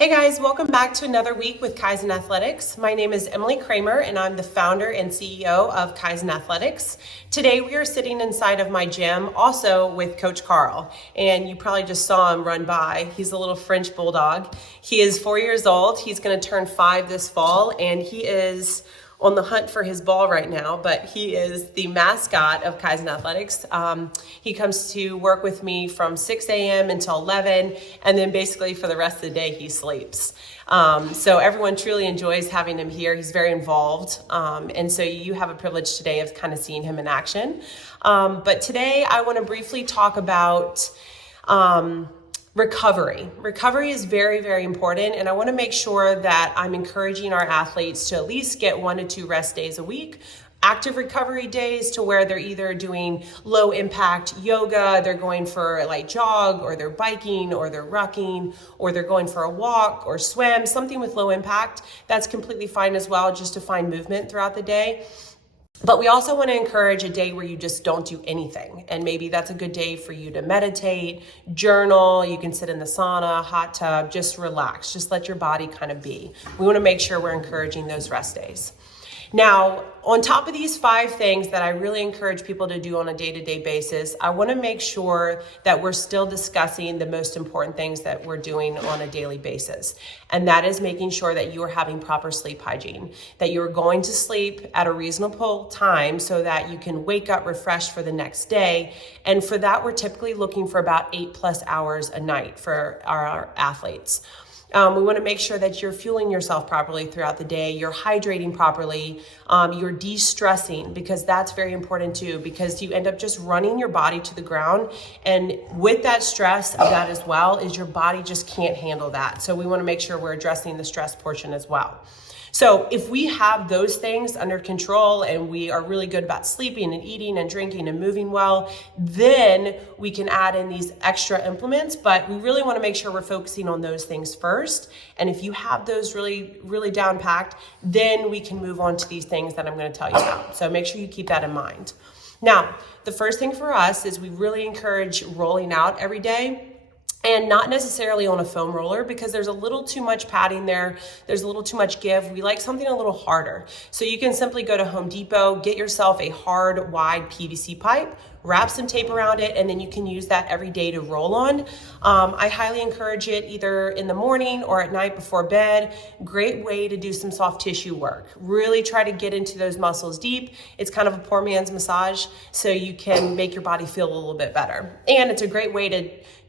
Hey guys, welcome back to another week with Kaizen Athletics. My name is Emily Kramer and I'm the founder and CEO of Kaizen Athletics. Today we are sitting inside of my gym also with Coach Carl, and you probably just saw him run by. He's a little French bulldog. He is 4 years old. He's going to turn 5 this fall, and he is on the hunt for his ball right now, but he is the mascot of Kaizen Athletics. He comes to work with me from 6 a.m. until 11, and then basically for the rest of the day, he sleeps. So everyone truly enjoys having him here. He's very involved, and so you have a privilege today of kind of seeing him in action. But today I want to briefly talk about recovery. Recovery is very, very important, and I want to make sure that I'm encouraging our athletes to at least get 1 to 2 rest days a week. Active recovery days to where they're either doing low impact yoga, they're going for a light jog, or they're biking, or they're rucking, or they're going for a walk or swim, something with low impact. That's completely fine as well, just to find movement throughout the day. But we also want to encourage a day where you just don't do anything. And maybe that's a good day for you to meditate, journal, you can sit in the sauna, hot tub, just relax, just let your body kind of be. We want to make sure we're encouraging those rest days. Now, on top of these 5 things that I really encourage people to do on a day-to-day basis, I want to make sure that we're still discussing the most important things that we're doing on a daily basis. And that is making sure that you are having proper sleep hygiene, that you're going to sleep at a reasonable time so that you can wake up refreshed for the next day. And for that, we're typically looking for about 8+ hours a night for our athletes. We want to make sure that you're fueling yourself properly throughout the day, you're hydrating properly, you're de-stressing, because that's very important too, because you end up just running your body to the ground. And with that stress of that as well is your body just can't handle that. So we want to make sure we're addressing the stress portion as well. So if we have those things under control and we are really good about sleeping and eating and drinking and moving well, then we can add in these extra implements, but we really want to make sure we're focusing on those things first. And if you have those really, really down packed, then we can move on to these things that I'm going to tell you about. So make sure you keep that in mind. Now, the first thing for us is we really encourage rolling out every day. And not necessarily on a foam roller, because there's a little too much padding there. There's a little too much give. We like something a little harder. So you can simply go to Home Depot, get yourself a hard, wide PVC pipe, wrap some tape around it, and then you can use that every day to roll on. I highly encourage it either in the morning or at night before bed. Great way to do some soft tissue work. Really try to get into those muscles deep. It's kind of a poor man's massage, so you can make your body feel a little bit better. And it's a great way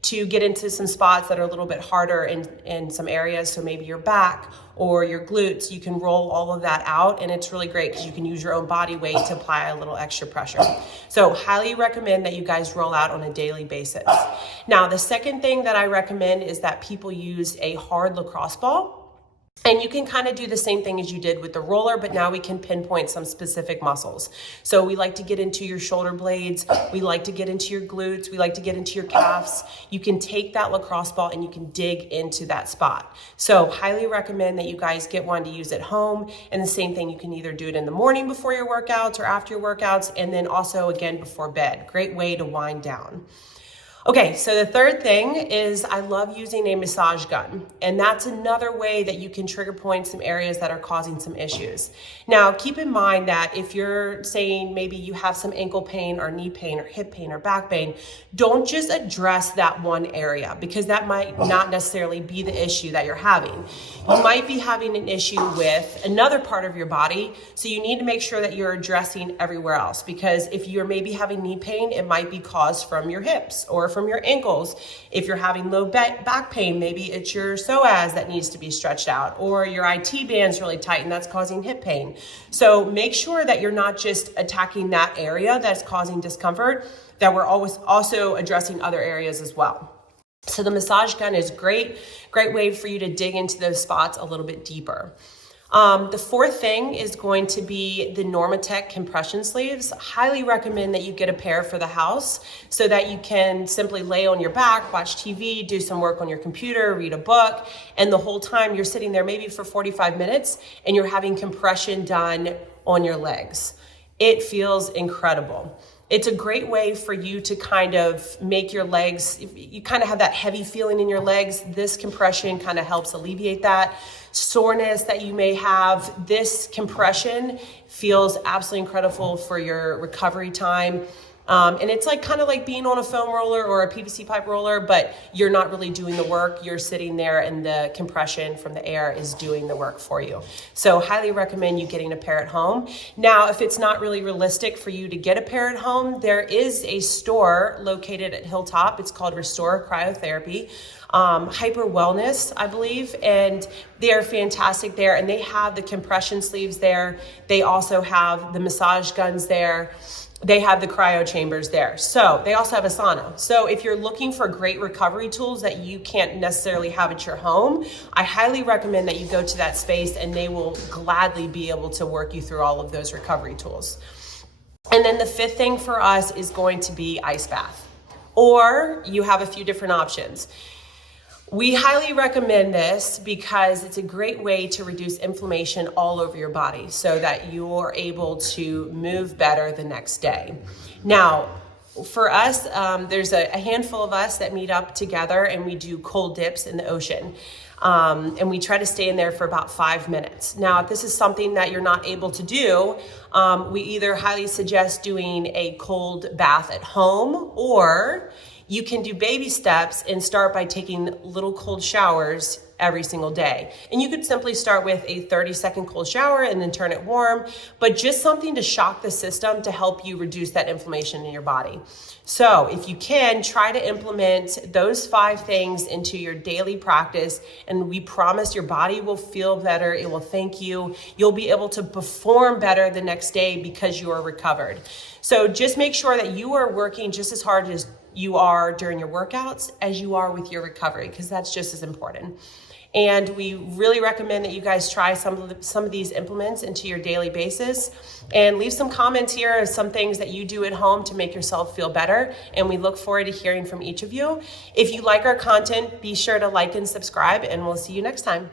to get into some spots that are a little bit harder in some areas. So maybe your back or your glutes, you can roll all of that out, and it's really great because you can use your own body weight to apply a little extra pressure. So highly recommend that you guys roll out on a daily basis. Now, the second thing that I recommend is that people use a hard lacrosse ball. And you can kind of do the same thing as you did with the roller, but now we can pinpoint some specific muscles. So we like to get into your shoulder blades. We like to get into your glutes. We like to get into your calves. You can take that lacrosse ball and you can dig into that spot. So highly recommend that you guys get one to use at home. And the same thing, you can either do it in the morning before your workouts or after your workouts, and then also again before bed. Great way to wind down. Okay, so the third thing is I love using a massage gun, and that's another way that you can trigger point some areas that are causing some issues. Now, keep in mind that if you're saying maybe you have some ankle pain or knee pain or hip pain or back pain, don't just address that one area, because that might not necessarily be the issue that you're having. You might be having an issue with another part of your body, so you need to make sure that you're addressing everywhere else, because if you're maybe having knee pain, it might be caused from your hips or from your ankles. If you're having low back pain, maybe it's your psoas that needs to be stretched out, or your IT band's really tight and that's causing hip pain. So make sure that you're not just attacking that area that's causing discomfort, that we're always also addressing other areas as well. So the massage gun is great way for you to dig into those spots a little bit deeper. The fourth thing is going to be the Normatec compression sleeves. Highly recommend that you get a pair for the house so that you can simply lay on your back, watch TV, do some work on your computer, read a book, and the whole time you're sitting there maybe for 45 minutes and you're having compression done on your legs. It feels incredible. It's a great way for you to kind of make your legs, if you kind of have that heavy feeling in your legs, this compression kind of helps alleviate that. Soreness that you may have, this compression feels absolutely incredible for your recovery time. And it's like kind of like being on a foam roller or a PVC pipe roller, but you're not really doing the work. You're sitting there and the compression from the air is doing the work for you. So highly recommend you getting a pair at home. Now, if it's not really realistic for you to get a pair at home, there is a store located at Hilltop. It's called Restore Cryotherapy. Hyper Wellness, I believe, and they are fantastic there, and they have the compression sleeves there. They also have the massage guns there. They have the cryo chambers there. So they also have a sauna. So if you're looking for great recovery tools that you can't necessarily have at your home, I highly recommend that you go to that space, and they will gladly be able to work you through all of those recovery tools. And then the fifth thing for us is going to be ice bath, or you have a few different options. We highly recommend this because it's a great way to reduce inflammation all over your body so that you're able to move better the next day. Now, for us, there's a handful of us that meet up together and we do cold dips in the ocean. And we try to stay in there for about 5 minutes. Now, if this is something that you're not able to do, we either highly suggest doing a cold bath at home, or you can do baby steps and start by taking little cold showers every single day. And you could simply start with a 30-second cold shower and then turn it warm, but just something to shock the system to help you reduce that inflammation in your body. So if you can, try to implement those 5 things into your daily practice, and we promise your body will feel better. It will thank you. You'll be able to perform better the next day because you are recovered. So just make sure that you are working just as hard as you are during your workouts as you are with your recovery, because that's just as important. And we really recommend that you guys try some of these implements into your daily basis, and leave some comments here of some things that you do at home to make yourself feel better. And we look forward to hearing from each of you. If you like our content, be sure to like and subscribe, and we'll see you next time.